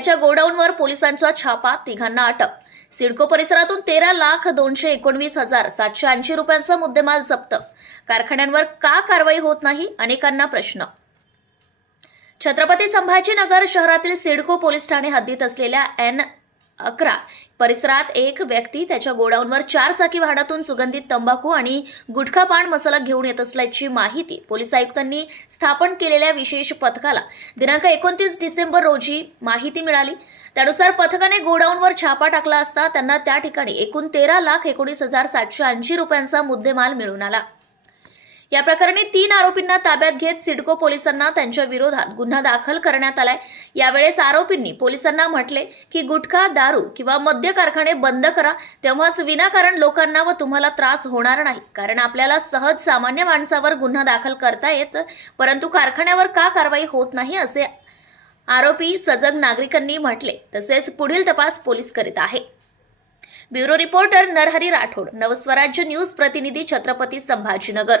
त्याच्या गोडाऊनवर पोलिसांचा छापा तिघांना अटक. सिडको परिसरातून तेरा लाख दोनशे एकोणवीस हजार सातशे ऐंशी रुपयांचा मुद्देमाल जप्त. कारखान्यांवर का कारवाई होत नाही? अनेकांना प्रश्न. छत्रपती संभाजीनगर शहरातील सिडको पोलीस ठाणे हद्दीत असलेल्या एन अकरा. परिसरात एक व्यक्ती त्याच्या गोडाऊनवर चार चाकी वाहनातून सुगंधित तंबाखू आणि गुटखा पान मसाला घेऊन येत असल्याची माहिती पोलीस आयुक्तांनी स्थापन केलेल्या विशेष पथकाला दिनांक एकोणतीस डिसेंबर रोजी माहिती मिळाली. त्यानुसार पथकाने गोडाऊनवर छापा टाकला असता त्यांना त्या ठिकाणी एकूण तेरा लाख एकोणीस हजार सातशे ऐंशी रुपयांचा मुद्देमाल मिळून आला. या प्रकरणी तीन आरोपींना ताब्यात घेत सिडको पोलिसांना त्यांच्या विरोधात गुन्हा दाखल करण्यात आलाय. यावेळेस आरोपींनी पोलिसांना म्हटले की गुटखा दारू किंवा मद्य कारखाने बंद करा. तेव्हाच विनाकारण लोकांना व तुम्हाला त्रास होणार नाही. कारण आपल्याला सहज सामान्य माणसावर गुन्हा दाखल करता येत परंतु कारखान्यावर का कारवाई होत नाही असे आरोपी सजग नागरिकांनी म्हटले. तसेच पुढील तपास पोलीस करीत आहे. Bureau reporter Narhari Rathod Navswarajya news प्रतिनिधी Chhatrapati Sambhajinagar.